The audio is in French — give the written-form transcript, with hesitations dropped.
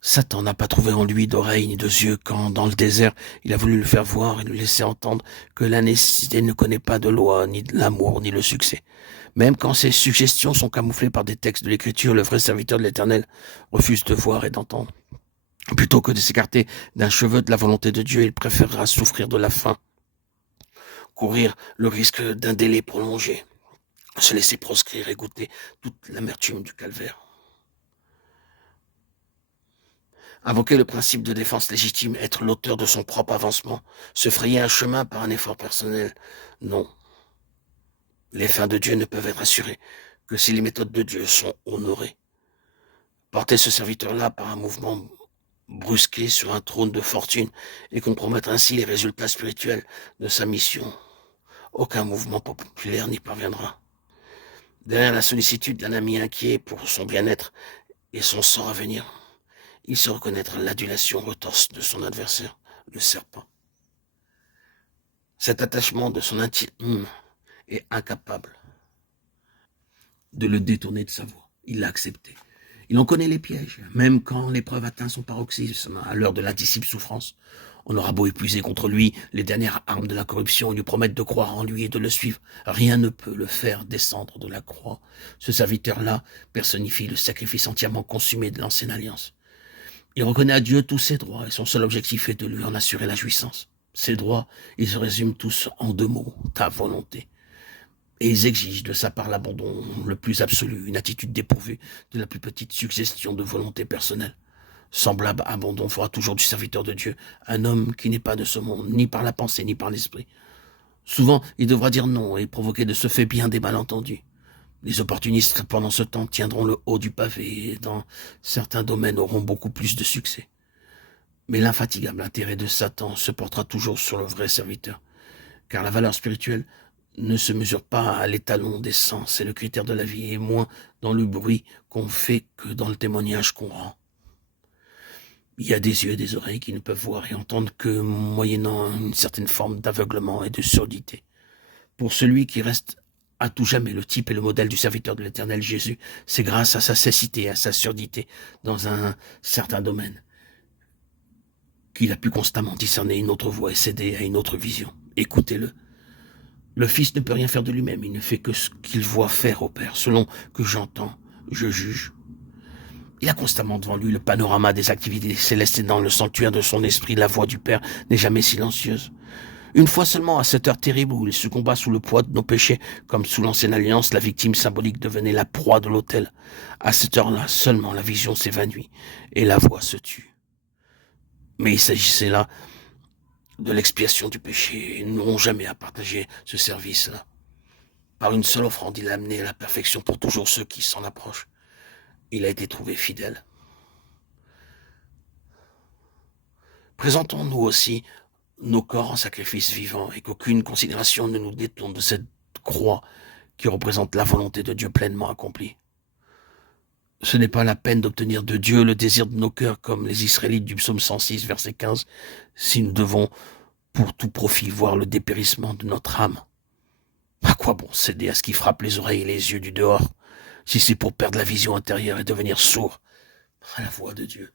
Satan n'a pas trouvé en lui d'oreilles ni de yeux quand, dans le désert, il a voulu le faire voir et lui laisser entendre que la nécessité ne connaît pas de loi, ni de l'amour, ni le succès. Même quand ses suggestions sont camouflées par des textes de l'Écriture, le vrai serviteur de l'Éternel refuse de voir et d'entendre. Plutôt que de s'écarter d'un cheveu de la volonté de Dieu, il préférera souffrir de la faim, courir le risque d'un délai prolongé, se laisser proscrire et goûter toute l'amertume du calvaire. Invoquer le principe de défense légitime, être l'auteur de son propre avancement, se frayer un chemin par un effort personnel. Non. Les fins de Dieu ne peuvent être assurées que si les méthodes de Dieu sont honorées. Porter ce serviteur-là par un mouvement brusqué sur un trône de fortune et compromettre ainsi les résultats spirituels de sa mission. Aucun mouvement populaire n'y parviendra. Derrière la sollicitude d'un ami inquiet pour son bien-être et son sort à venir, il se reconnaîtra l'adulation retorse de son adversaire, le serpent. Cet attachement de son intime est incapable de le détourner de sa voie. Il l'a accepté. Il en connaît les pièges, même quand l'épreuve atteint son paroxysme, à l'heure de l'indicible souffrance. On aura beau épuiser contre lui les dernières armes de la corruption et lui promettre de croire en lui et de le suivre. Rien ne peut le faire descendre de la croix. Ce serviteur-là personnifie le sacrifice entièrement consumé de l'ancienne alliance. Il reconnaît à Dieu tous ses droits et son seul objectif est de lui en assurer la jouissance. Ces droits, ils se résument tous en deux mots, ta volonté. Et ils exigent de sa part l'abandon le plus absolu, une attitude dépourvue de la plus petite suggestion de volonté personnelle. Semblable abandon fera toujours du serviteur de Dieu un homme qui n'est pas de ce monde, ni par la pensée, ni par l'esprit. Souvent, il devra dire non et provoquer de ce fait bien des malentendus. Les opportunistes, pendant ce temps, tiendront le haut du pavé et dans certains domaines auront beaucoup plus de succès. Mais l'infatigable intérêt de Satan se portera toujours sur le vrai serviteur, car la valeur spirituelle ne se mesure pas à l'étalon des sens et le critère de la vie, et moins dans le bruit qu'on fait que dans le témoignage qu'on rend. Il y a des yeux et des oreilles qui ne peuvent voir et entendre que moyennant une certaine forme d'aveuglement et de surdité. Pour celui qui reste à tout jamais le type et le modèle du serviteur de l'Éternel Jésus, c'est grâce à sa cécité et à sa surdité dans un certain domaine qu'il a pu constamment discerner une autre voie et céder à une autre vision. Écoutez-le. Le Fils ne peut rien faire de lui-même, il ne fait que ce qu'il voit faire au Père. Selon que j'entends, je juge. Il a constamment devant lui le panorama des activités célestes et dans le sanctuaire de son esprit, la voix du Père n'est jamais silencieuse. Une fois seulement, à cette heure terrible où il succomba sous le poids de nos péchés, comme sous l'ancienne alliance, la victime symbolique devenait la proie de l'autel. À cette heure-là, seulement la vision s'évanouit et la voix se tue. Mais il s'agissait là de l'expiation du péché. Ils n'auront jamais à partager ce service-là. Par une seule offrande, il a amené à la perfection pour toujours ceux qui s'en approchent. Il a été trouvé fidèle. Présentons-nous aussi nos corps en sacrifice vivant et qu'aucune considération ne nous détourne de cette croix qui représente la volonté de Dieu pleinement accomplie. Ce n'est pas la peine d'obtenir de Dieu le désir de nos cœurs comme les Israélites du psaume 106, verset 15, si nous devons pour tout profit voir le dépérissement de notre âme. À quoi bon céder à ce qui frappe les oreilles et les yeux du dehors, si c'est pour perdre la vision intérieure et devenir sourd à la voix de Dieu?